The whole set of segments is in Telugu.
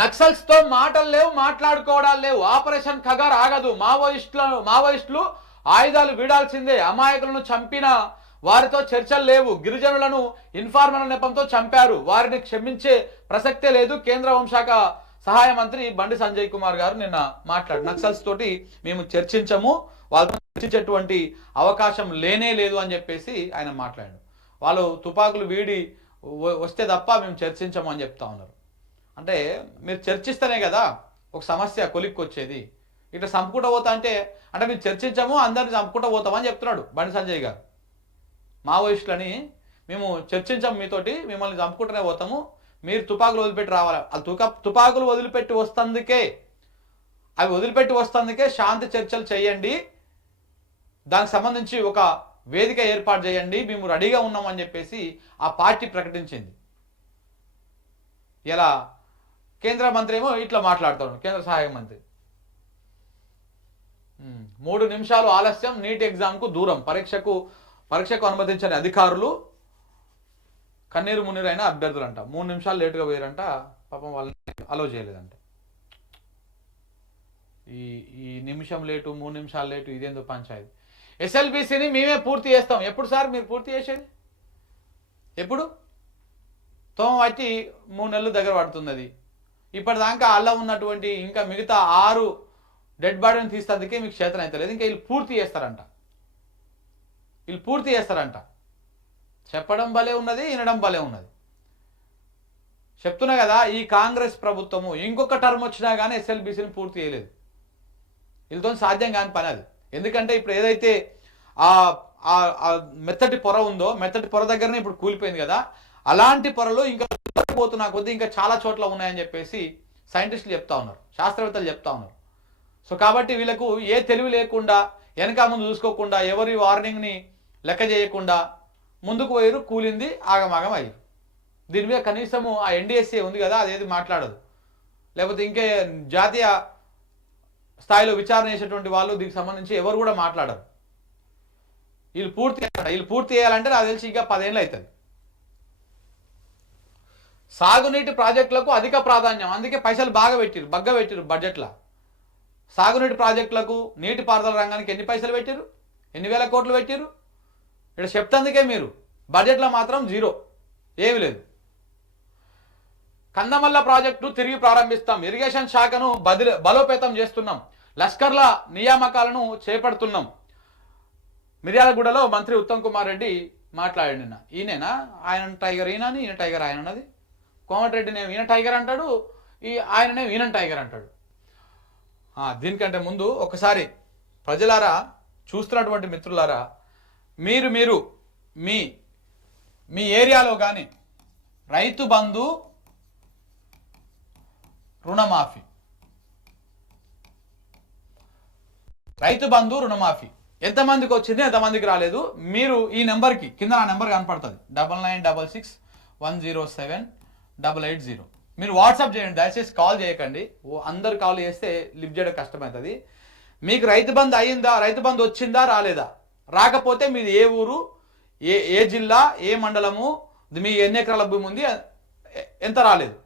నక్సల్స్ తో మాటలు లేవు, మాట్లాడుకోవడాలు లేవు. ఆపరేషన్ ఖగార్ ఆగదు. మావోయిస్టులు ఆయుధాలు వీడాల్సిందే. అమాయకులను చంపిన వారితో చర్చలు లేవు. గిరిజనులను ఇన్ఫార్మల్ నెపంతో చంపారు, వారిని క్షమించే ప్రసక్తే లేదు. కేంద్ర హోంశాఖ సహాయ మంత్రి బండి సంజయ్ కుమార్ గారు నిన్న మాట్లాడు, నక్సల్స్ తోటి మేము చర్చించము, వాళ్ళతో చర్చించేటువంటి అవకాశం లేనే లేదు అని చెప్పేసి ఆయన మాట్లాడాడు. వాళ్ళు తుపాకులు వీడి వస్తే తప్ప మేము చర్చించము అని చెప్తా ఉన్నారు. అంటే మీరు చర్చిస్తేనే కదా ఒక సమస్య కొలిక్కి వచ్చేది. ఇట్లా చంపుకుంటూ పోతా అంటే మేము చర్చించము, అందరిని చంపుకుంటూ పోతామని చెప్తున్నాడు బండి సంజయ్ గారు. మావోయిస్టులని మేము చర్చించాము మీతోటి, మిమ్మల్ని చంపుకుంటూనే పోతాము, మీరు తుపాకులు వదిలిపెట్టి రావాలి. వాళ్ళు తుపాకులు వదిలిపెట్టి వస్తుందికే శాంతి చర్చలు చేయండి, దానికి సంబంధించి ఒక వేదిక ఏర్పాటు చేయండి, మేము రెడీగా ఉన్నామని చెప్పేసి ఆ పార్టీ ప్రకటించింది. ఇలా కేంద్ర మంత్రి ఏమో ఇట్లా మాట్లాడుతాడు, కేంద్ర సహాయ మంత్రి. 3 నిమిషాలు ఆలస్యం, నీట్ ఎగ్జామ్కు దూరం, పరీక్షకు అనుమతించని అధికారులు కన్నీరు మున్నీరైన అభ్యర్థులు అంట. 3 నిమిషాలు లేటుగా పోయారంట, పాపం వాళ్ళని అలో చేయలేదంట. ఈ నిమిషం లేటు, 3 నిమిషాలు లేటు, ఇదేందో పంచాయతీ. ఎస్ఎల్బిసిని మేమే పూర్తి చేస్తాం. ఎప్పుడు సార్ మీరు పూర్తి చేసేది? ఎప్పుడు? తోమ వచ్చి 3 నెలలు దగ్గర పడుతున్నది. ఇప్పటిదాకా అలా ఉన్నటువంటి ఇంకా మిగతా 6 డెడ్ బాడీని తీసేందుకే మీకు క్షేత్రం అయితే లేదు. ఇంకా వీళ్ళు పూర్తి చేస్తారంట. చెప్పడం భలే ఉన్నది, వినడం భలే ఉన్నది. చెప్తున్నా కదా, ఈ కాంగ్రెస్ ప్రభుత్వము ఇంకొక టర్మ్ వచ్చినా కానీ ఎస్ఎల్బిసిని పూర్తి చేయలేదు. వీళ్ళతో సాధ్యం కాని పని అది. ఎందుకంటే ఇప్పుడు ఏదైతే మెత్తటి పొర ఉందో, మెత్తటి పొర దగ్గరనే ఇప్పుడు కూలిపోయింది కదా, అలాంటి పొరలు ఇంకా పోతున్నా కొద్దీ ఇంకా చాలా చోట్ల ఉన్నాయని చెప్పేసి సైంటిస్టులు చెప్తా ఉన్నారు, శాస్త్రవేత్తలు చెప్తా ఉన్నారు. సో కాబట్టి వీళ్ళకు ఏ తెలివి లేకుండా, వెనక ముందు చూసుకోకుండా, ఎవరి వార్నింగ్ని లెక్క చేయకుండా ముందుకు పోయారు, కూలింది, ఆగమాగం అయ్యారు. దీని మీద కనీసము ఆ ఎన్డీఎస్ఏ ఉంది కదా, అదేది మాట్లాడదు. లేకపోతే ఇంకే జాతీయ స్థాయిలో విచారణ చేసేటువంటి వాళ్ళు దీనికి సంబంధించి ఎవరు కూడా మాట్లాడరు. వీళ్ళు పూర్తి చేయాలంటే నాకు తెలిసి ఇంకా 10 ఏళ్ళు అవుతుంది. సాగునీటి ప్రాజెక్టులకు అధిక ప్రాధాన్యం, అందుకే పైసలు బగ్గ పెట్టిరు బడ్జెట్లో. సాగునీటి ప్రాజెక్టులకు, నీటిపారుదల రంగానికి ఎన్ని పైసలు పెట్టిరు, ఎన్ని వేల కోట్లు పెట్టిరు ఇక్కడ చెప్తందుకే. మీరు బడ్జెట్లో మాత్రం జీరో, ఏమి లేదు. కందమల్ల ప్రాజెక్టు తిరిగి ప్రారంభిస్తాం, ఇరిగేషన్ శాఖను బలోపేతం చేస్తున్నాం, లష్కర్ల నియామకాలను చేపడుతున్నాం. మిర్యాలగూడలో మంత్రి ఉత్తమ్ కుమార్ రెడ్డి మాట్లాడాడు నిన్న. ఈయనేనా ఆయన టైగర్, ఈయన టైగర్ ఆయన అన్నది. కోమటిరెడ్డినేమో ఈయన టైగర్ అంటాడు, ఆయననేమో ఈయన టైగర్ అంటాడు. దీనికంటే ముందు ఒకసారి ప్రజలారా, చూస్తున్నటువంటి మిత్రులారా, మీరు మీ ఏరియాలో కానీ రైతు బంధు రుణమాఫీ ఎంతమందికి వచ్చింది, ఎంతమందికి రాలేదు, మీరు ఈ నెంబర్కి కింద నా నెంబర్ కనపడుతుంది 9966107880. మీరు వాట్సాప్ చేయండి, దయచేసి కాల్ చేయకండి. అందరు కాల్ చేస్తే లిఫ్ట్ చేయడం కష్టమవుతుంది. మీకు రైతు బంధు అయ్యిందా, రైతు బంధు వచ్చిందా, రాలేదా, రాకపోతే మీది ఏ ఊరు, ఏ జిల్లా, ఏ మండలము, మీ ఎన్ని ఎకరాల భూమి ఉంది, ఎంత రాలేదు.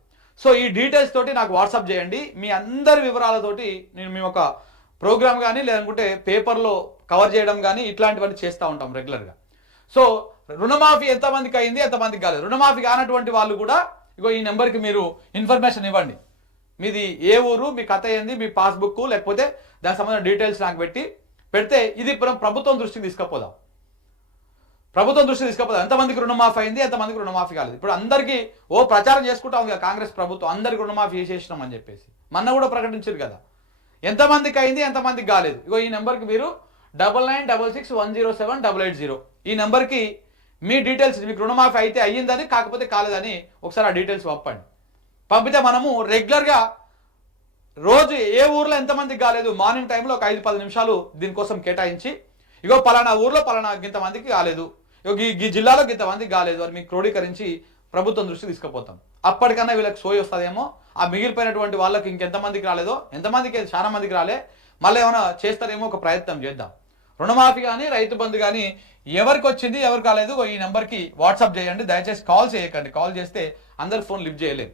సో ఈ డీటెయిల్స్ తోటి నాకు వాట్సాప్ చేయండి. మీ అందరి వివరాలతోటి మేము ఒక ప్రోగ్రామ్ కానీ లేదంటే పేపర్లో కవర్ చేయడం కానీ ఇట్లాంటివన్నీ చేస్తూ ఉంటాం రెగ్యులర్గా. సో రుణమాఫీ ఎంతమందికి అయింది, ఎంతమందికి కాలేదు, రుణమాఫీ కానటువంటి వాళ్ళు కూడా ఇగో ఈ నెంబర్కి మీరు ఇన్ఫర్మేషన్ ఇవ్వండి. మీది ఏ ఊరు, మీ కథ ఏంది, మీ పాస్బుక్, లేకపోతే దానికి సంబంధించిన డీటెయిల్స్ నాకు పెడితే ఇది ప్రభుత్వం దృష్టికి తీసుకుపోదాం. ఎంతమందికి రుణమాఫీ అయింది, ఎంతమందికి రుణమాఫీ కాలేదు. ఇప్పుడు అందరికీ ప్రచారం చేసుకుంటా ఉంది కాంగ్రెస్ ప్రభుత్వం, అందరికి రుణమాఫీ చేసేసినాం అని చెప్పేసి. మొన్న కూడా ప్రకటించారు కదా, ఎంతమందికి అయింది, ఎంతమందికి కాలేదు. ఇగో ఈ నెంబర్కి మీరు 9966107880 ఈ నెంబర్కి మీ డీటెయిల్స్, మీకు రుణమాఫీ అయితే అయ్యిందని, కాకపోతే కాలేదని ఒకసారి ఆ డీటెయిల్స్ పంపితే మనము రెగ్యులర్గా రోజు ఏ ఊర్లో ఎంతమందికి కాలేదు, మార్నింగ్ టైంలో ఒక 5-10 నిమిషాలు దీనికోసం కేటాయించి, ఇగో పలానా ఊర్లో పలానా ఇంతమందికి కాలేదు, ఈ జిల్లాలో ఇంతమందికి కాలేదు అని మీకు క్రోడీకరించి ప్రభుత్వం దృష్టి తీసుకుపోతాం. అప్పటికన్నా వీళ్ళకి సోయి వస్తుందేమో, ఆ మిగిలిపోయినటువంటి వాళ్ళకి ఇంకెంతమందికి రాలేదో, ఎంతమందికి చాలా మందికి రాలే, మళ్ళీ ఏమైనా చేస్తారేమో ఒక ప్రయత్నం చేద్దాం. రుణమాఫీ కానీ రైతు బంధు కానీ ఎవరికి వచ్చింది, ఎవరికి కాలేదు, ఈ నెంబర్కి వాట్సాప్ చేయండి. దయచేసి కాల్ చేయకండి, కాల్ చేస్తే అందరు ఫోన్ లిఫ్ట్ చేయలేము.